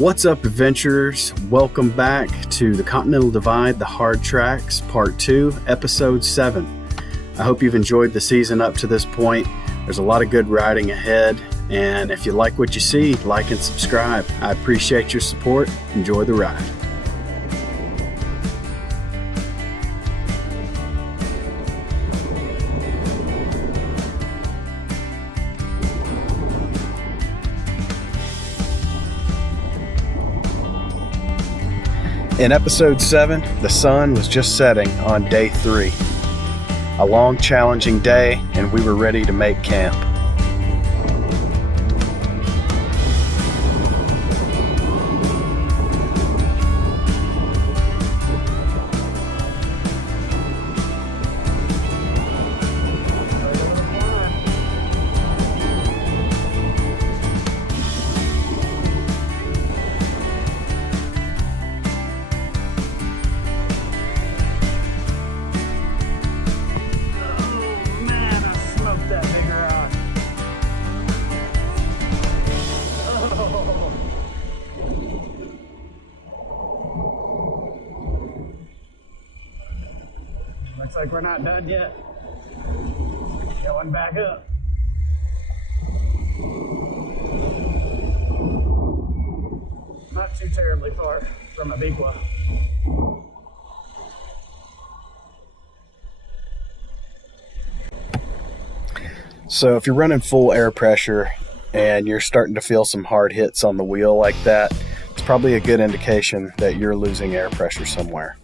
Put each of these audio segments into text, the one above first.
What's up, adventurers? Welcome back to the Continental Divide, the Hard Tracks, Part 2, Episode 7. I hope you've enjoyed the season up to this point. There's a lot of good riding ahead, and if you like what you see, like and subscribe. I appreciate your support. Enjoy the ride. In episode 7, the sun was just setting on day 3. A long, challenging day, and we were ready to make camp. Looks like we're not done yet. Going back up. Not too terribly far from Abiquiu. So if you're running full air pressure and you're starting to feel some hard hits on the wheel like that, it's probably a good indication that you're losing air pressure somewhere.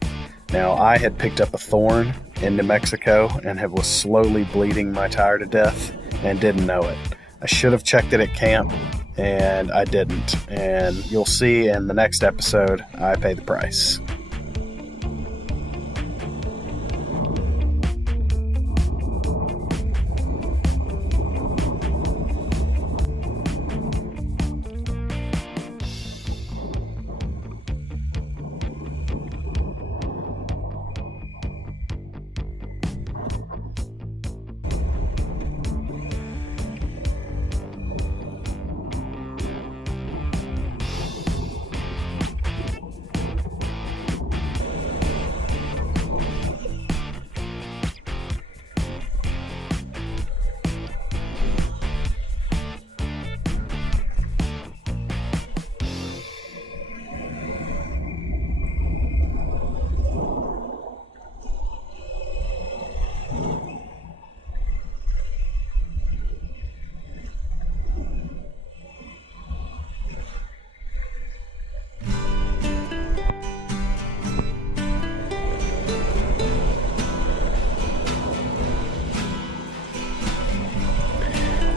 Now, I had picked up a thorn in New Mexico and was slowly bleeding my tire to death and didn't know it. I should have checked it at camp, and I didn't. And you'll see in the next episode, I pay the price.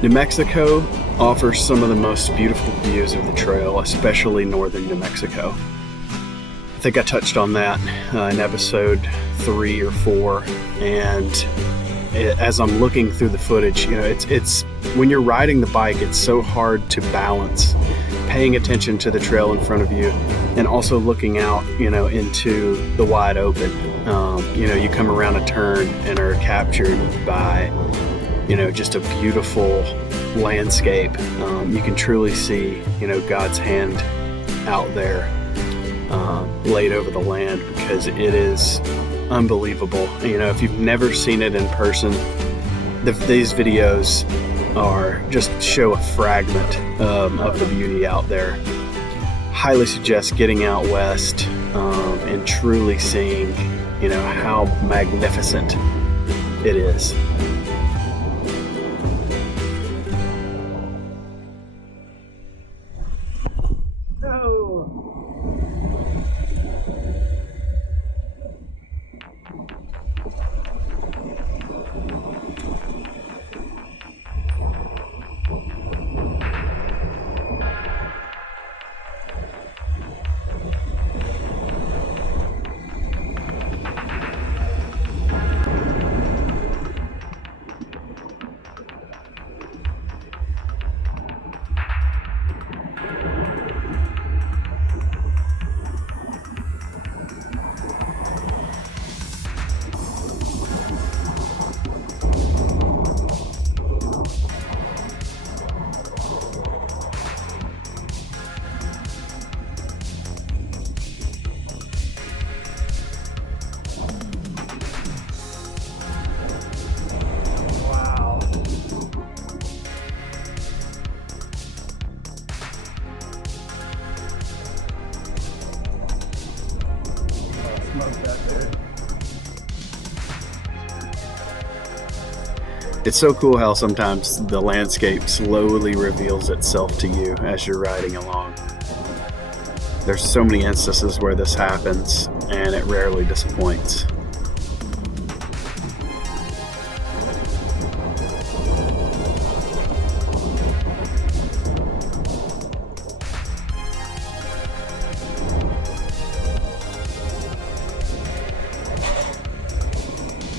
New Mexico offers some of the most beautiful views of the trail, especially northern New Mexico. I think I touched on that in episode 3 or 4, and as I'm looking through the footage, it's when you're riding the bike, it's so hard to balance paying attention to the trail in front of you and also looking out, into the wide open. You come around a turn and are captured by just a beautiful landscape. You can truly see, God's hand out there laid over the land, because it is unbelievable. If you've never seen it in person, these videos just show a fragment of the beauty out there. Highly suggest getting out west and truly seeing, how magnificent it is. smoke that dude. It's so cool how sometimes the landscape slowly reveals itself to you as you're riding along. There's so many instances where this happens, and it rarely disappoints.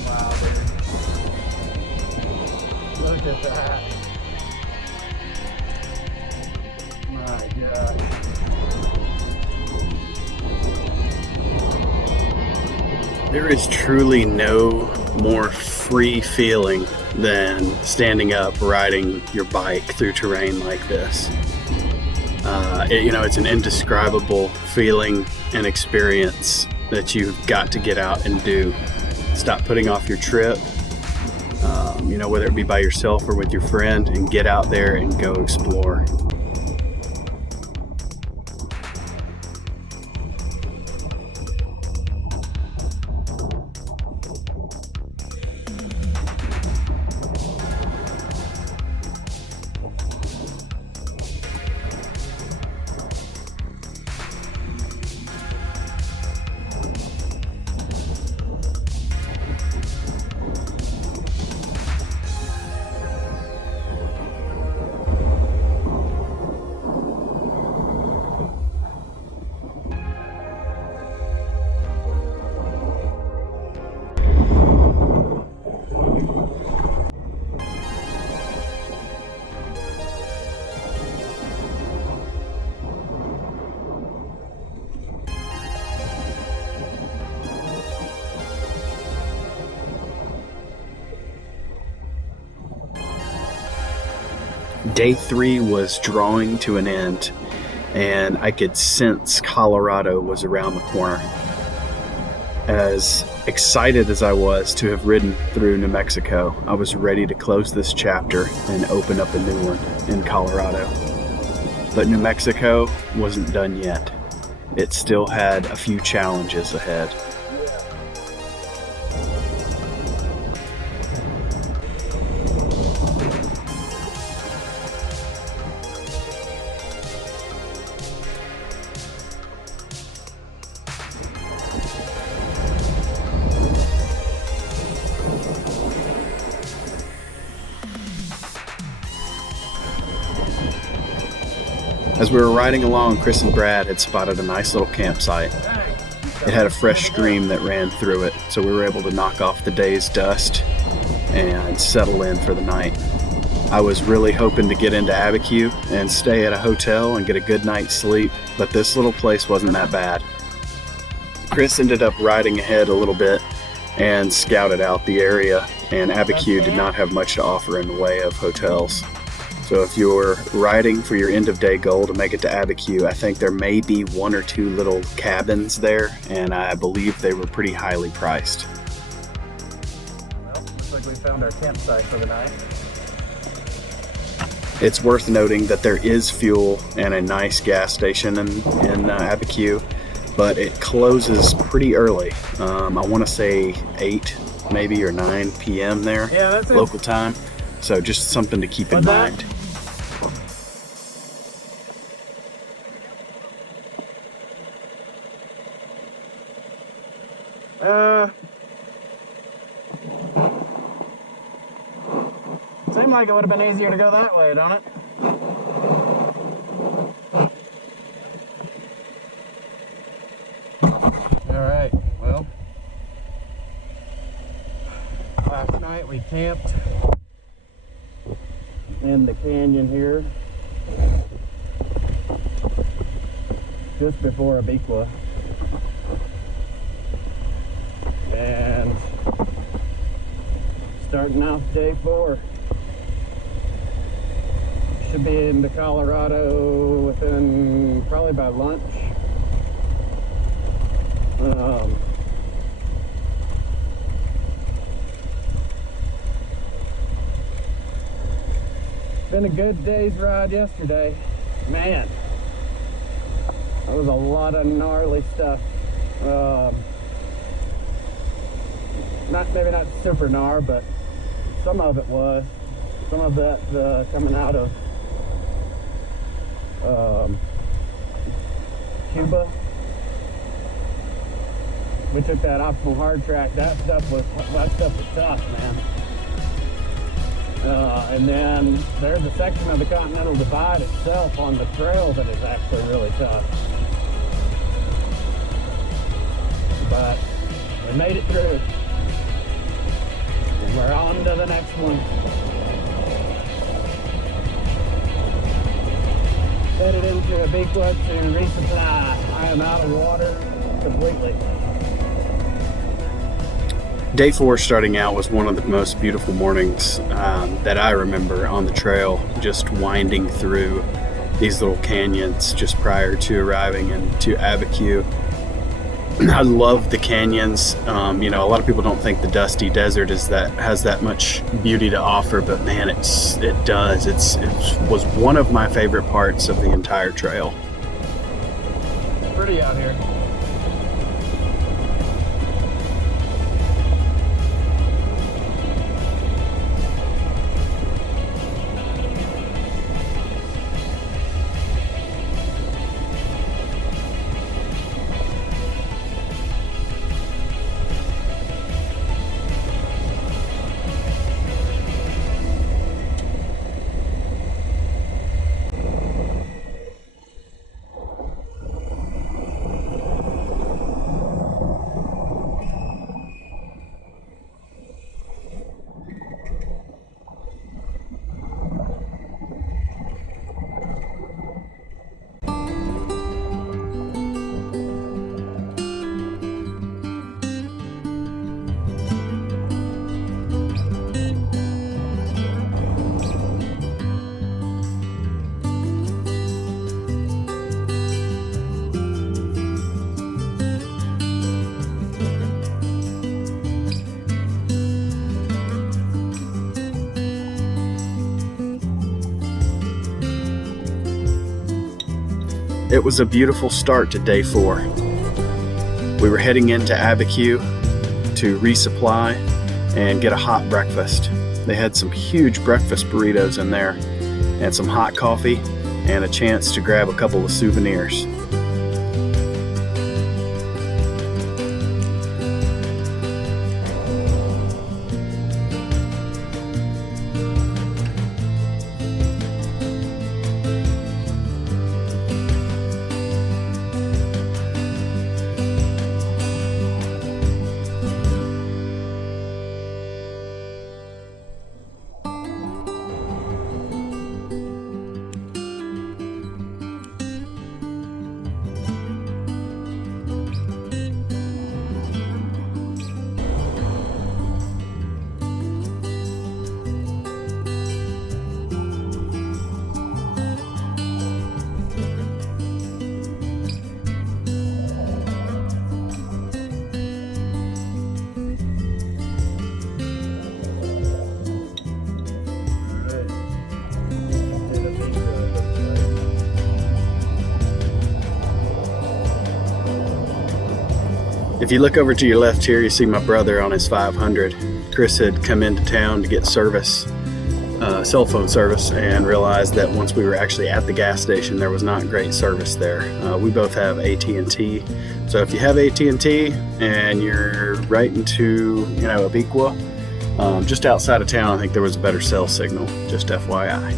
Wow, dude. Look at that. My God. There is truly no more free feeling than standing up riding your bike through terrain like this. It's an indescribable feeling and experience that you've got to get out and do. Stop putting off your trip, whether it be by yourself or with your friend, and get out there and go explore. Day 3 was drawing to an end, and I could sense Colorado was around the corner. As excited as I was to have ridden through New Mexico, I was ready to close this chapter and open up a new one in Colorado. But New Mexico wasn't done yet. It still had a few challenges ahead. As we were riding along, Chris and Brad had spotted a nice little campsite. It had a fresh stream that ran through it, so we were able to knock off the day's dust and settle in for the night. I was really hoping to get into Abiquiu and stay at a hotel and get a good night's sleep, but this little place wasn't that bad. Chris ended up riding ahead a little bit and scouted out the area, and Abiquiu did not have much to offer in the way of hotels. So if you're riding for your end of day goal to make it to Abiquiu, I think there may be 1 or 2 little cabins there, and I believe they were pretty highly priced. Well, looks like we found our campsite for the night. It's worth noting that there is fuel and a nice gas station in Abiquiu, but it closes pretty early. I want to say 8 maybe or 9 p.m. there, local time. So just something to keep in mind. Seemed like it would have been easier to go that way, don't it? Alright, well, last night we camped in the canyon here just before Abiquiu, and starting out day 4. Should be into Colorado within probably by lunch. Been a good day's ride yesterday. Man, that was a lot of gnarly stuff. maybe not super gnar, but some of it was. Some of that coming out of Cuba. We took that optional hard track. That stuff was tough, man. And then there's a section of the Continental Divide itself on the trail that is actually really tough. But we made it through. And we're on to the next one. Headed into Abiquiu to resupply. I am out of water completely. Day 4 starting out was one of the most beautiful mornings that I remember on the trail, just winding through these little canyons just prior to arriving into Abiquiu. I love the canyons. You know, a lot of people don't think the dusty desert has that much beauty to offer, but man, it does. It was one of my favorite parts of the entire trail. It's pretty out here. It was a beautiful start to day 4. We were heading into Abiquiu to resupply and get a hot breakfast. They had some huge breakfast burritos in there and some hot coffee and a chance to grab a couple of souvenirs. If you look over to your left here, you see my brother on his 500. Chris had come into town to get service, cell phone service, and realized that once we were actually at the gas station, there was not great service there. We both have AT&T, so if you have AT&T and you're right into Abiquiu, just outside of town, I think there was a better cell signal. Just FYI.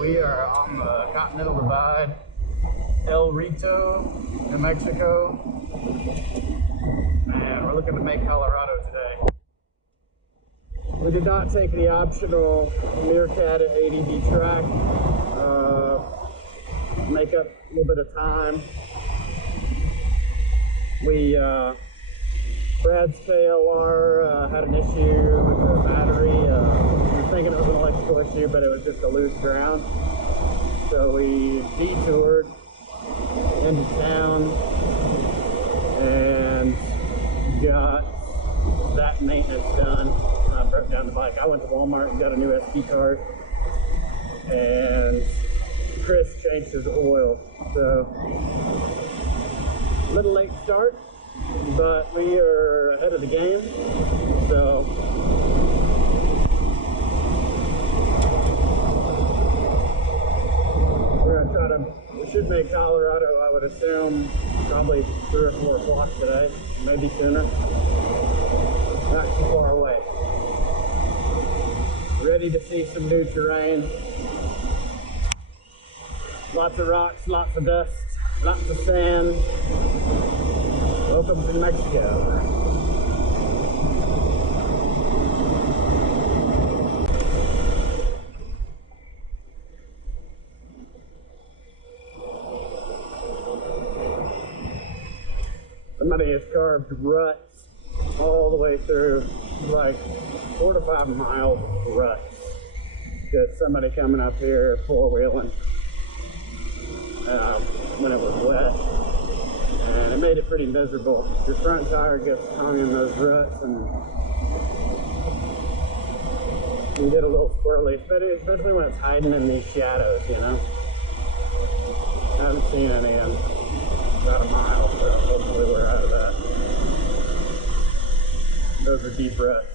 We are on the Continental Divide, El Rito, New Mexico. Man, we're looking to make Colorado today. We did not take the optional Meerkat at ADB track. Make up a little bit of time. Brad's failure had an issue with the battery. We were thinking it was an electrical issue, but it was just a loose ground. So we detoured into town and got that maintenance done. I broke down the bike. I went to Walmart and got a new SD card and Chris changed his oil. So, a little late start, but we are ahead of the game. So, we're going to try to, we should make Colorado, I would assume, probably 3 or 4 o'clock today, maybe sooner. Not too far away. Ready to see some new terrain. Lots of rocks, lots of dust, lots of sand. Welcome to New Mexico. Somebody has carved ruts all the way through, like 4 to 5 miles of ruts. Just somebody coming up here four-wheeling when it was wet, and it made it pretty miserable. Your front tire gets hung in those ruts and you get a little squirrely, especially when it's hiding in these shadows, you know. I haven't seen any in about a mile, so hopefully we're out of that. Those are deep ruts.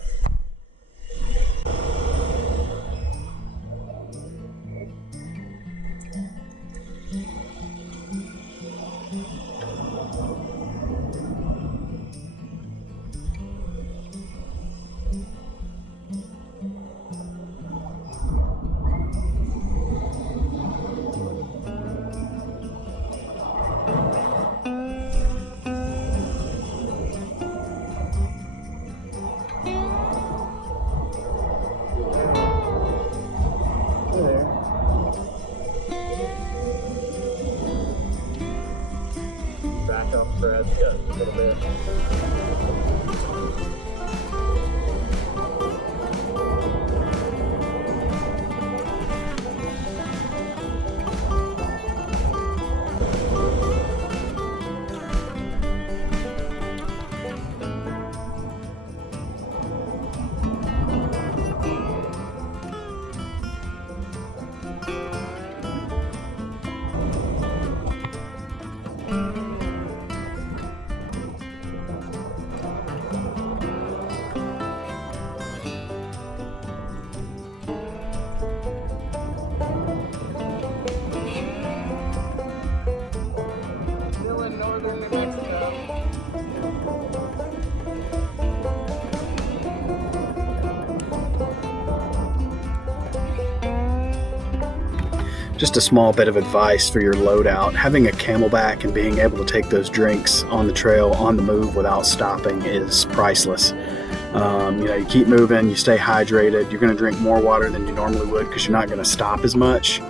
Back off Brad's just a little bit. Still in northern New Mexico. Just a small bit of advice for your loadout. Having a Camelback and being able to take those drinks on the trail, on the move without stopping is priceless. You keep moving, you stay hydrated, you're going to drink more water than you normally would because you're not going to stop as much.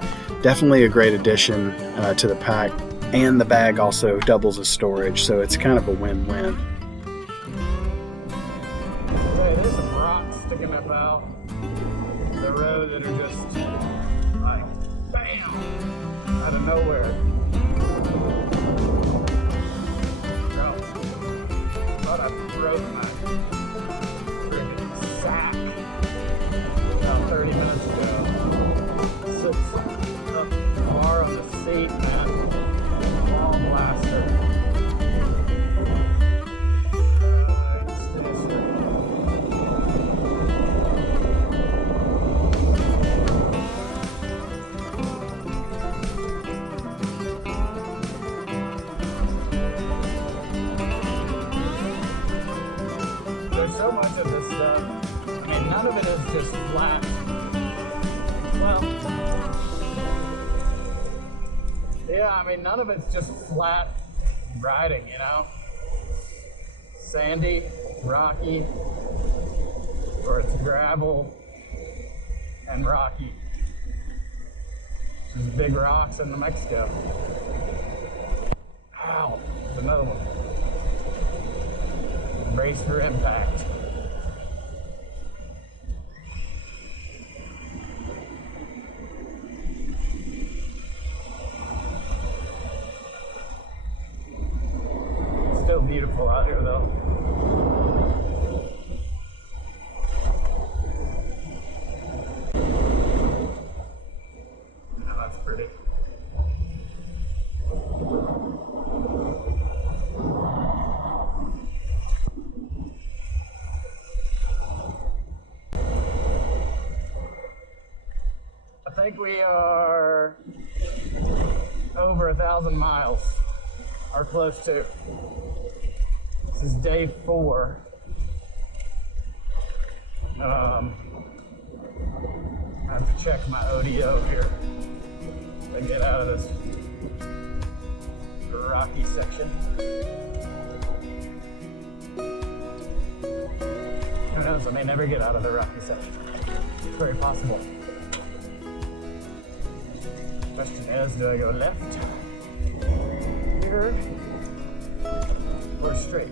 Definitely a great addition to the pack, and the bag also doubles as storage, so it's kind of a win-win. Hey, there's some rocks sticking up out the road that are just like bam out of nowhere. Oh, thought I broke my freaking sack about 30 minutes ago. Sits up far on the seat, man. Wall blaster. There's so much of this stuff. I mean, none of it is just flat. Well, yeah, I mean, none of it's just flat riding, you know? Sandy, rocky, or it's gravel and rocky. There's big rocks in New Mexico. Ow, there's another one. Brace for impact. Still beautiful out here though. Oh, that's pretty. think we are over 1,000 miles, or close to. This is day 4. I have to check my ODO here to get out of this rocky section. Who knows, I may never get out of the rocky section. It's very possible. Question is, do I go left here or straight?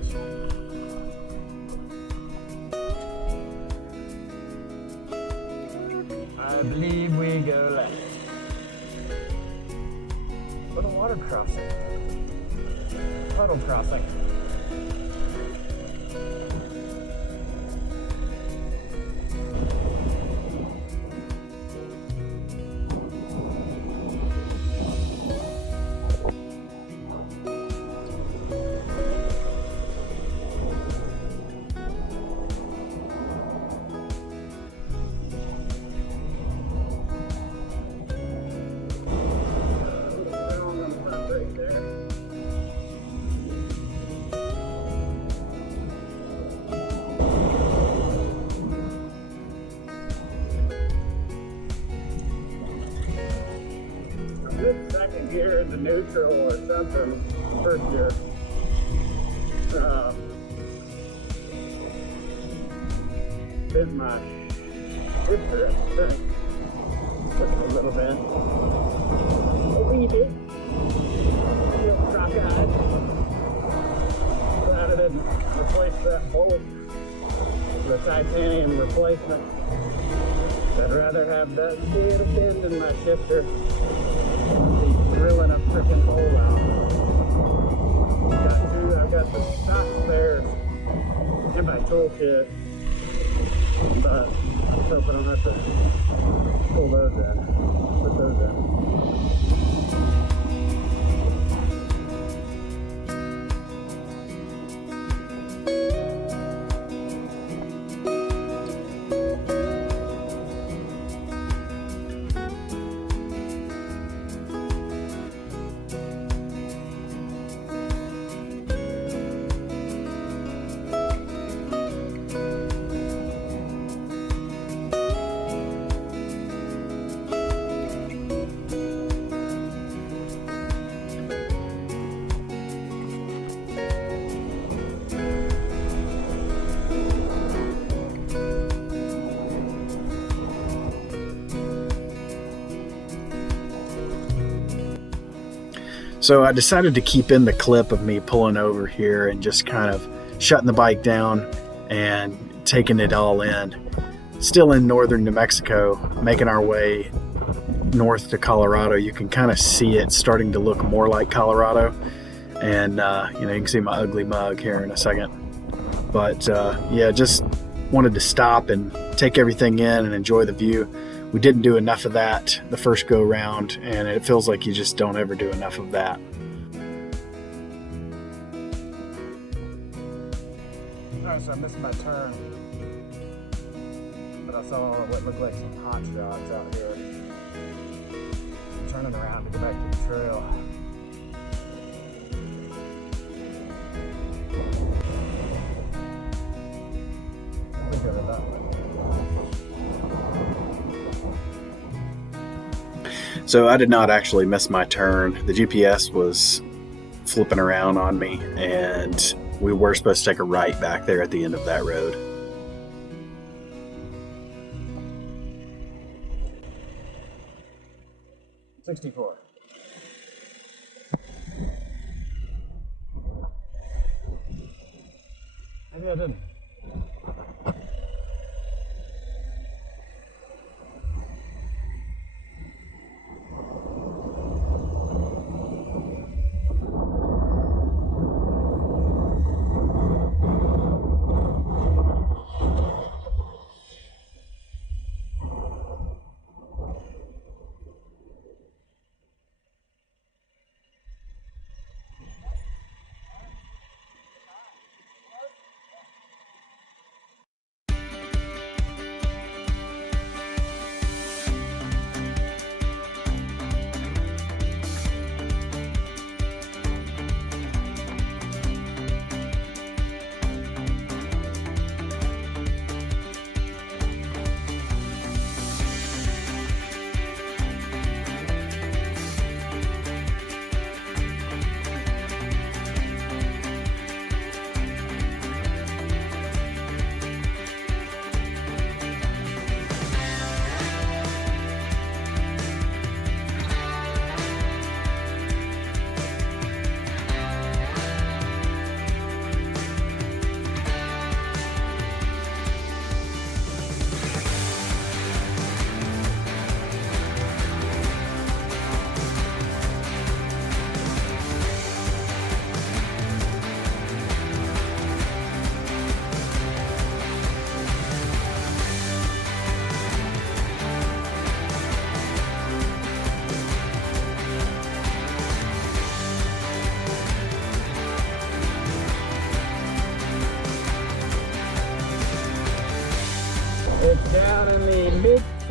I believe we go left. What a water crossing. Puddle crossing. Second gear into neutral or something. First gear. Bit my shifter, I think. Just a little bit. A wee bit. Feel cockeyed. Glad I didn't replace that bolt. The titanium replacement. I'd rather have that little bend in my shifter. Drilling a freaking hole out. I've got the stock spares in my toolkit, but I hope I don't have to pull those in, put those in. So I decided to keep in the clip of me pulling over here and just kind of shutting the bike down and taking it all in. Still in northern New Mexico, making our way north to Colorado. You can kind of see it starting to look more like Colorado. And, you can see my ugly mug here in a second. But, yeah, just wanted to stop and take everything in and enjoy the view. We didn't do enough of that the first go round, and it feels like you just don't ever do enough of that. Alright, so I missed my turn, but I saw what looked like some hot rods out here. I'm turning around to go back to the trail. We'll go that way. So I did not actually miss my turn. The GPS was flipping around on me, and we were supposed to take a right back there at the end of that road. $64. Maybe I didn't.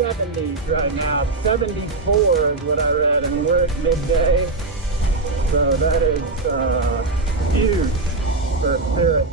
70s right now. 74 is what I read, and we're at midday. So that is huge for Spirit.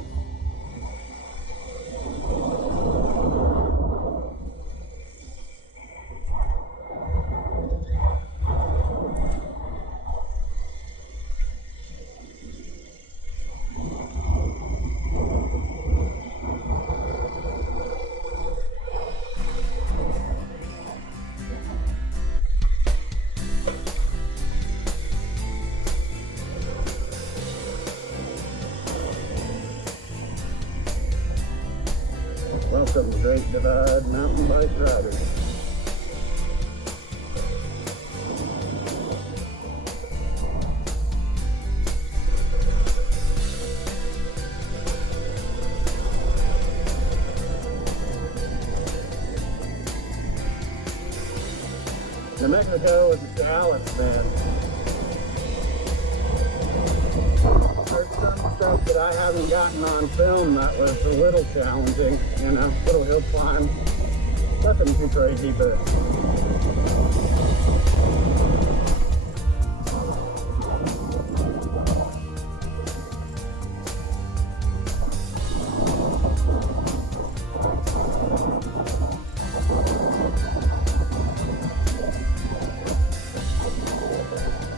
Welcome, Great Divide Mountain Bike Riders. New Mexico is a challenge, man. There's some stuff that I haven't gotten on film that was a little challenging, you know, little hill climb. Nothing too crazy, but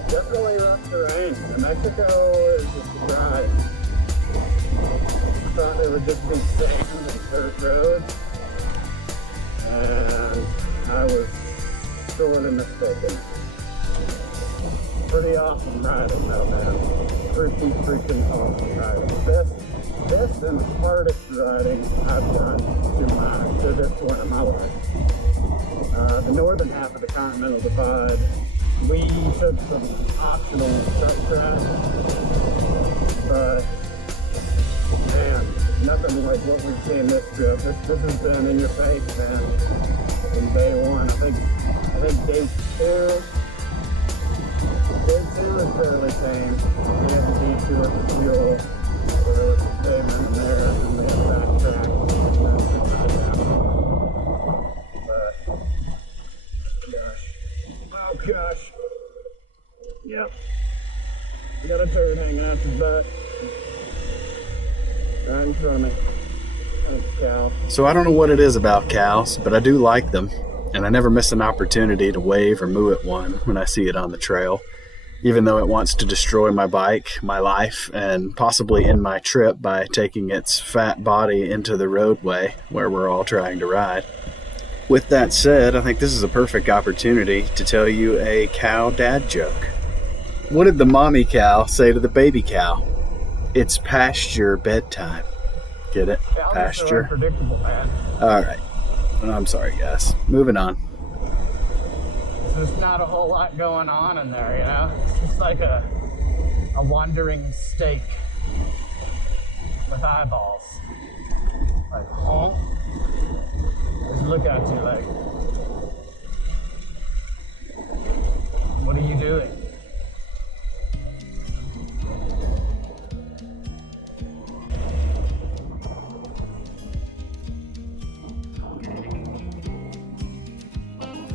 definitely rough terrain. New Mexico is just a ride. I thought it would just be sand and dirt roads, and I was sorely mistaken. Pretty awesome riding though, man. Pretty freaking awesome riding. Best and hardest riding I've done to this point in my life. The northern half of the Continental Divide, we took some optional truck tracks, but man, nothing like what we've seen this trip. This has been in your face, man, from day one. I think day two is fairly tame. We have a detour for fuel, for pavement in there, and we have backtrack. But oh gosh. Yep. We got a turd hanging out his butt. Right in front of me. Thanks, cow. So I don't know what it is about cows, but I do like them, and I never miss an opportunity to wave or moo at one when I see it on the trail, even though it wants to destroy my bike, my life, and possibly end my trip by taking its fat body into the roadway where we're all trying to ride. With that said, I think this is a perfect opportunity to tell you a cow dad joke. What did the mommy cow say to the baby cow? It's past your bedtime. Get it? Cows Pasture. are so unpredictable, man. All right. I'm sorry, guys. Moving on. There's not a whole lot going on in there, you know? It's just like a wandering steak with eyeballs. Like, huh? Just look at you like, what are you doing?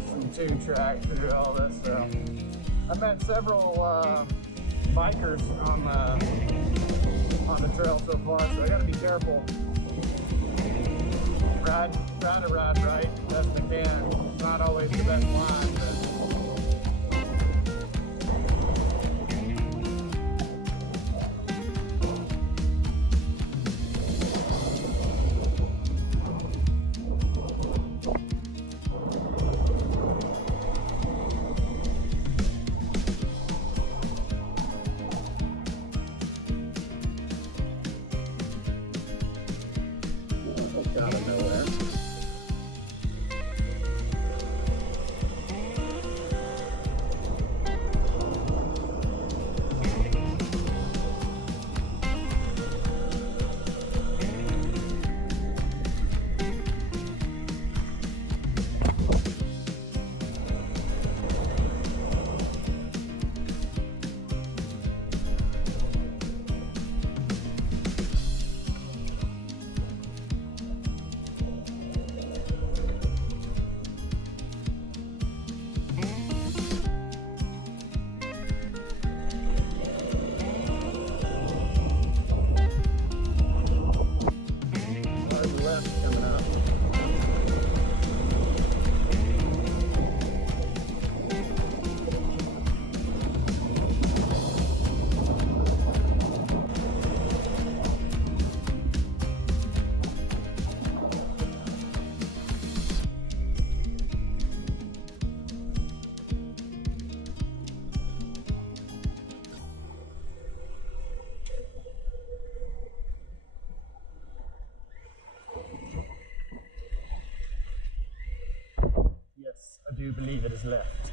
Some 2-track through all this, so I've met several bikers on the trail so far, so I gotta be careful. Try to ride right best I can. It's not always the best line, but out of nowhere. do believe it is left.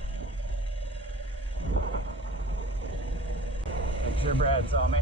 Make sure Brad saw me.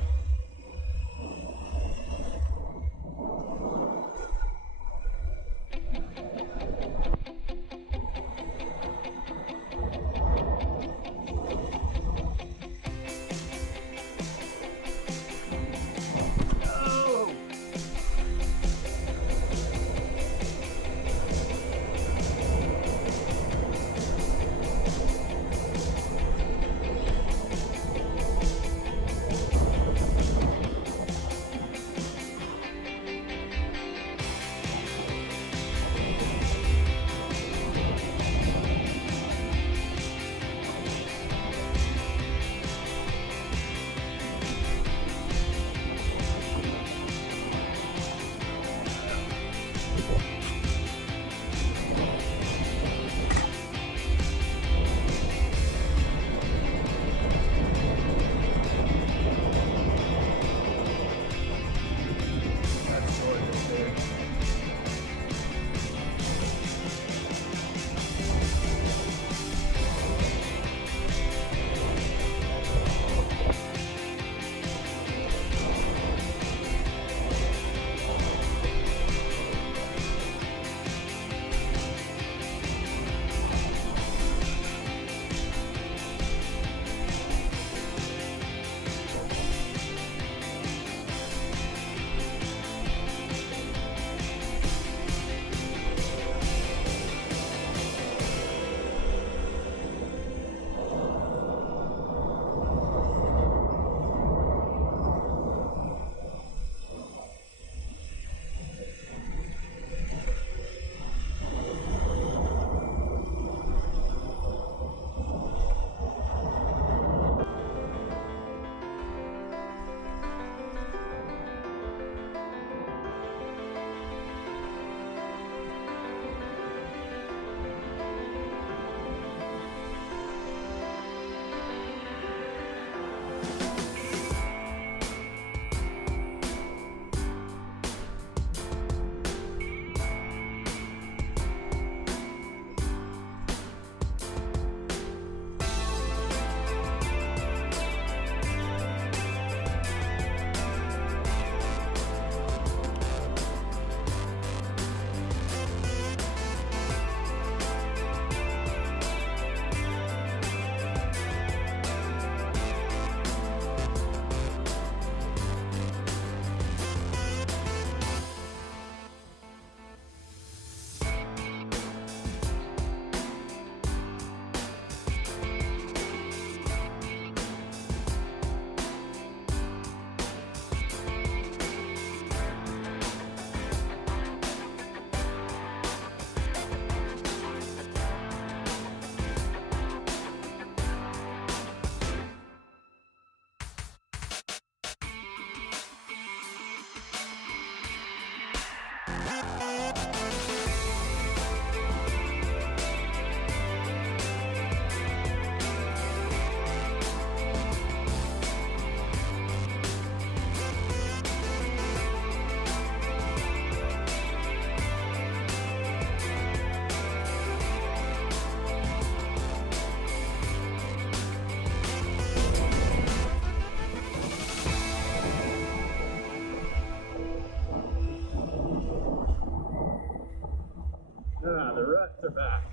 The ruts are back.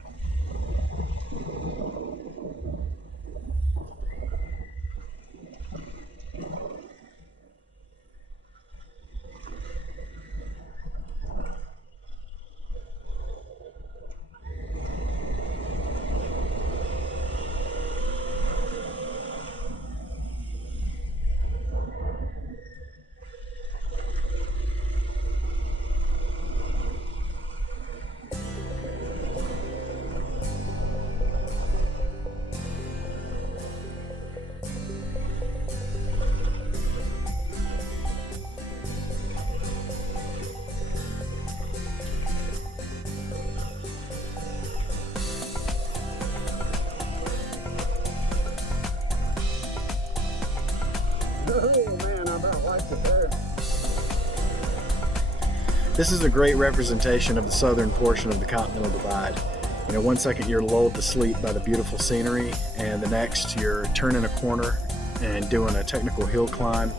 Oh man, I about liked it there. This is a great representation of the southern portion of the Continental Divide. one second you're lulled to sleep by the beautiful scenery, and the next you're turning a corner and doing a technical hill climb,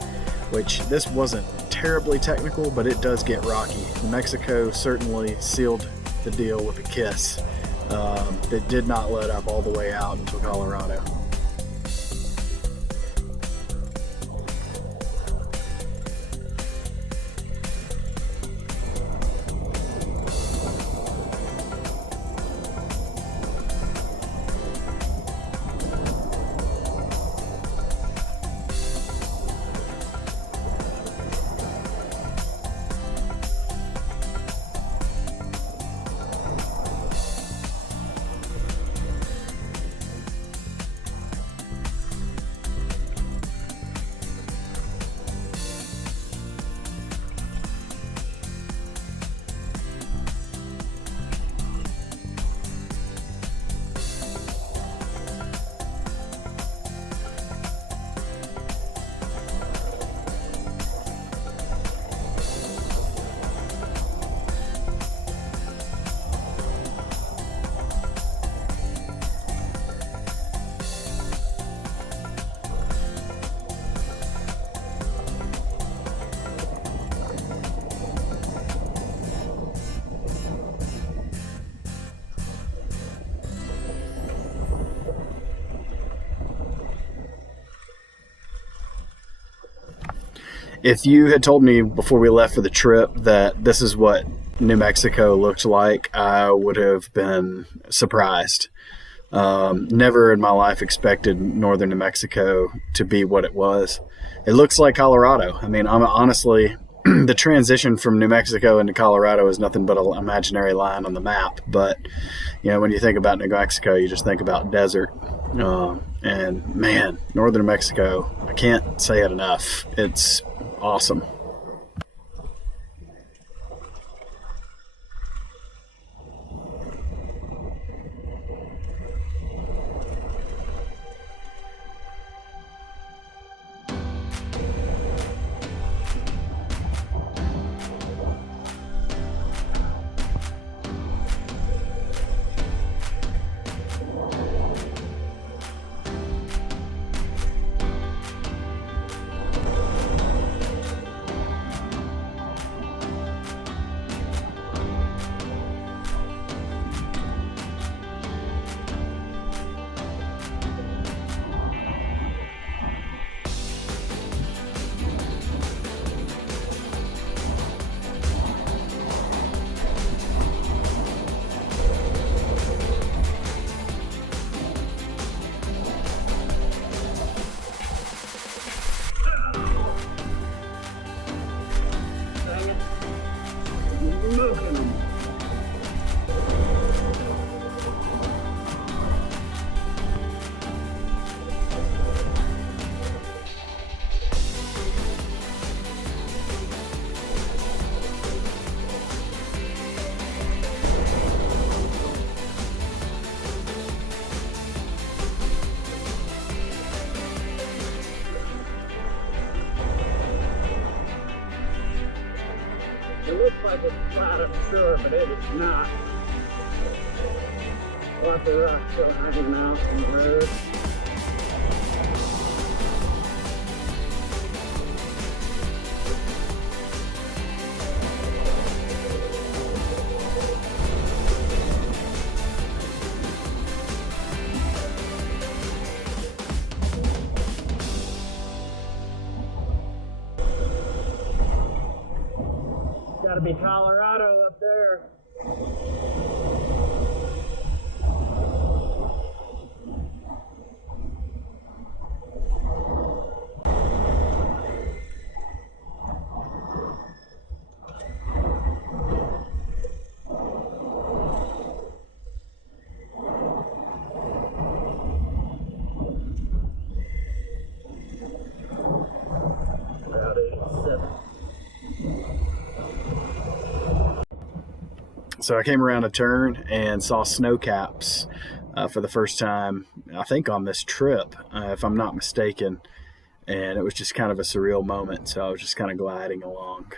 which this wasn't terribly technical, but it does get rocky. New Mexico certainly sealed the deal with a kiss. It did not let up all the way out until Colorado. If you had told me before we left for the trip that this is what New Mexico looked like, I would have been surprised. Never in my life expected northern New Mexico to be what it was. It looks like Colorado. I mean, honestly, the transition from New Mexico into Colorado is nothing but an imaginary line on the map. But, when you think about New Mexico, you just think about desert. And man, northern New Mexico, I can't say it enough. It's awesome. It looks like it's flat, I'm sure, but it is not. Lots of rocks still hanging out from the road. Gotta be Colorado up there. About 87. So I came around a turn and saw snow caps for the first time, I think, on this trip, if I'm not mistaken. And it was just kind of a surreal moment. So I was just kind of gliding along.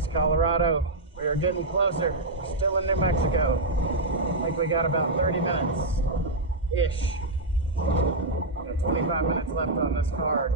boys, Colorado. We are getting closer. We're still in New Mexico. I think we got about 30 minutes-ish. 25 minutes left on this card.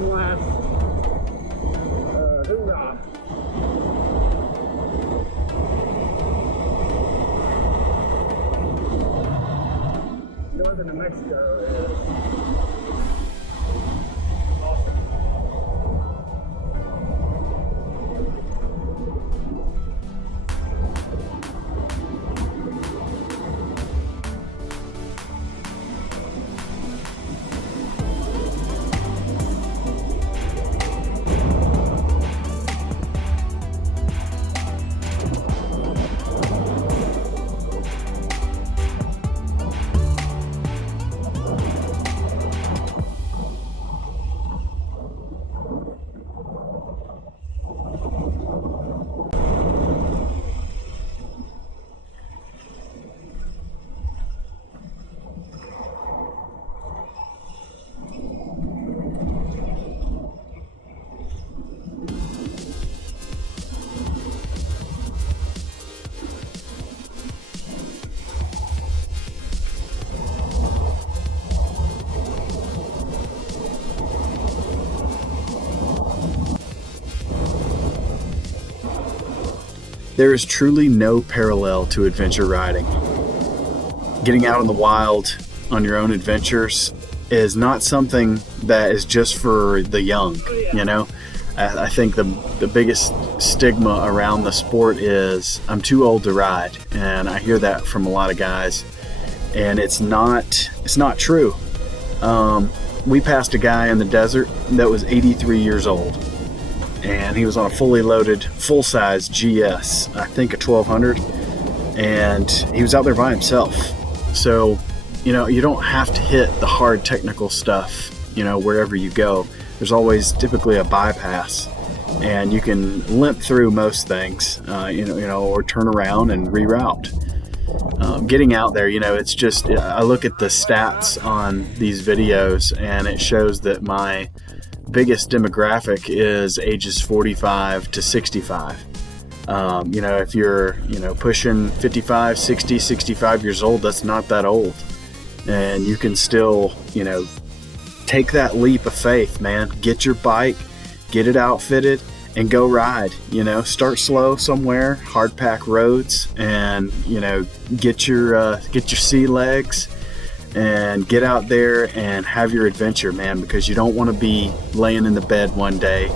one last hoorah. Northern New Mexico is awesome. There is truly no parallel to adventure riding. Getting out in the wild on your own adventures is not something that is just for the young, you know? I think the biggest stigma around the sport is I'm too old to ride, and I hear that from a lot of guys, and it's not true. We passed a guy in the desert that was 83 years old, and he was on a fully loaded, full-size GS, I think a 1200, and he was out there by himself. So, you know, you don't have to hit the hard technical stuff, you know, wherever you go. There's always typically a bypass, and you can limp through most things, you know, or turn around and reroute. Getting out there, you know, it's just, I look at the stats on these videos, and it shows that my biggest demographic is ages 45 to 65. You know, if you're, you know, pushing 55, 60, 65 years old, that's not that old. And you can still, you know, take that leap of faith, man. Get your bike, get it outfitted, and go ride. You know, start slow somewhere, hard pack roads, and, you know, get your sea legs and get out there and have your adventure, man, because you don't want to be laying in the bed one day,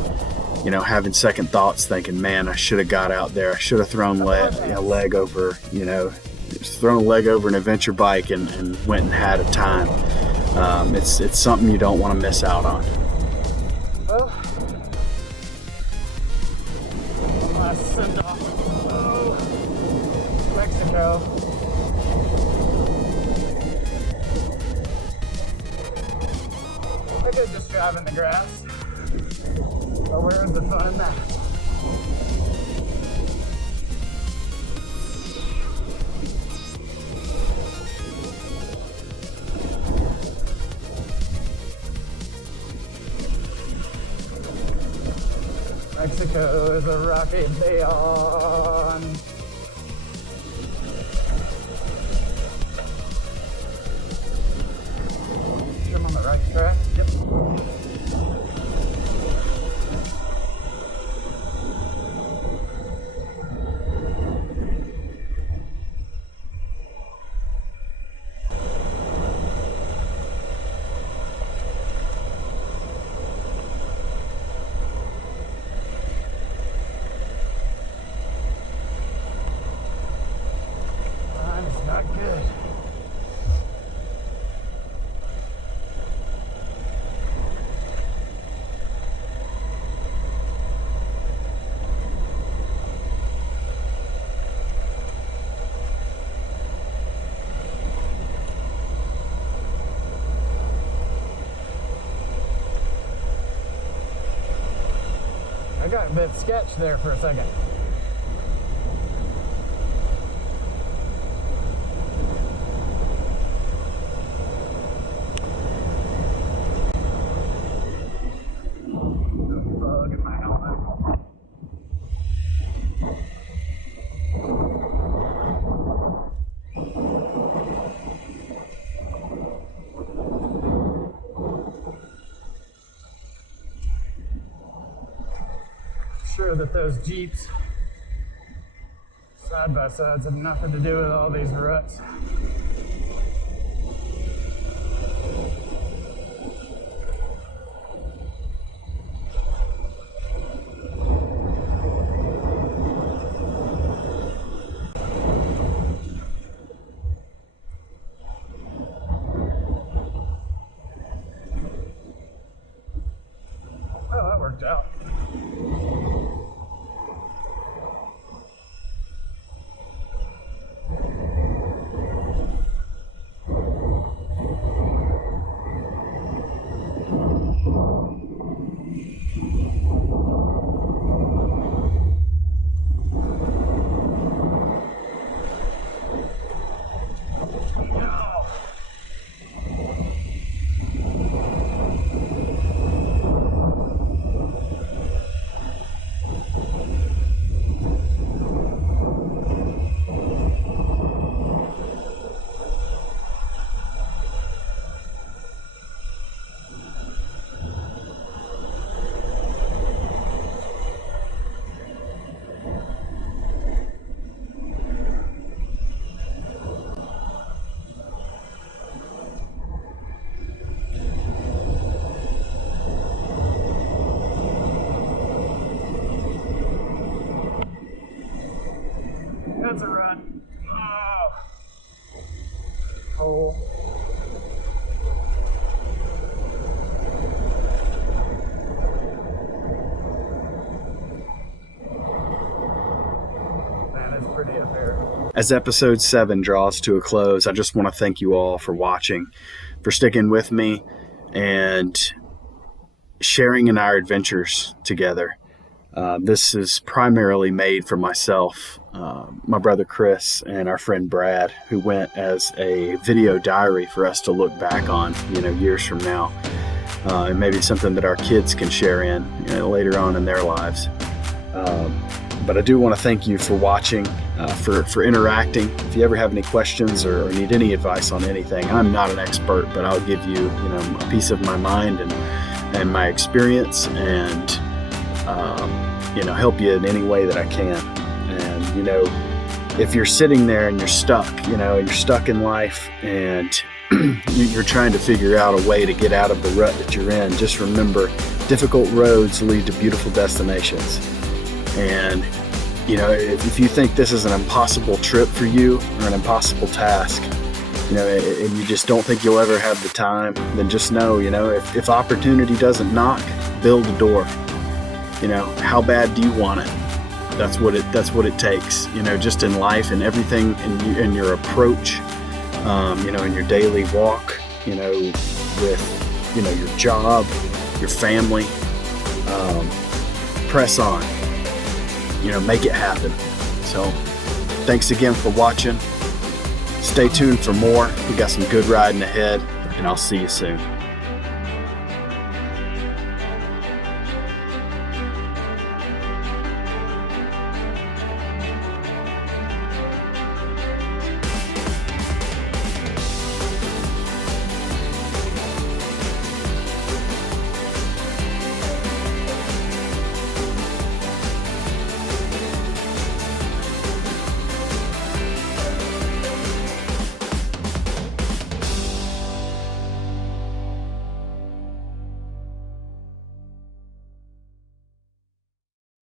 you know, having second thoughts, thinking, man, I should have got out there. I should have thrown a leg over, you know, thrown a leg over an adventure bike and went and had a time. It's something you don't want to miss out on. Well, one last send off. Oh, Mexico. I did just drive in the grass. But where's the fun in that? Mexico is a rocky beyond. I'm on the right track. Yep. Time's not good. I got a bit sketched there for a second. Bug in my helmet. sure that those Jeeps side by sides have nothing to do with all these ruts. Oh, that worked out. That's a rut. Oh. Hole. Man, it's pretty up here. As episode 7 draws to a close, I just want to thank you all for watching, for sticking with me, and sharing in our adventures together. This is primarily made for myself, my brother Chris, and our friend Brad, who went as a video diary for us to look back on, years from now. And maybe something that our kids can share in later on in their lives. But I do want to thank you for watching, for interacting. If you ever have any questions or need any advice on anything, I'm not an expert, but I'll give you, a piece of my mind and my experience, and help you in any way that I can. And if you're sitting there and you're stuck, you're stuck in life, and you're trying to figure out a way to get out of the rut that you're in, just remember, difficult roads lead to beautiful destinations. And if you think this is an impossible trip for you, or an impossible task, and you just don't think you'll ever have the time, then just know, if opportunity doesn't knock, build a door. How bad do you want it? That's what it takes, just in life and everything, in your approach, in your daily walk, with, your job, your family. Press on, make it happen. So thanks again for watching. Stay tuned for more. We got some good riding ahead, and I'll see you soon.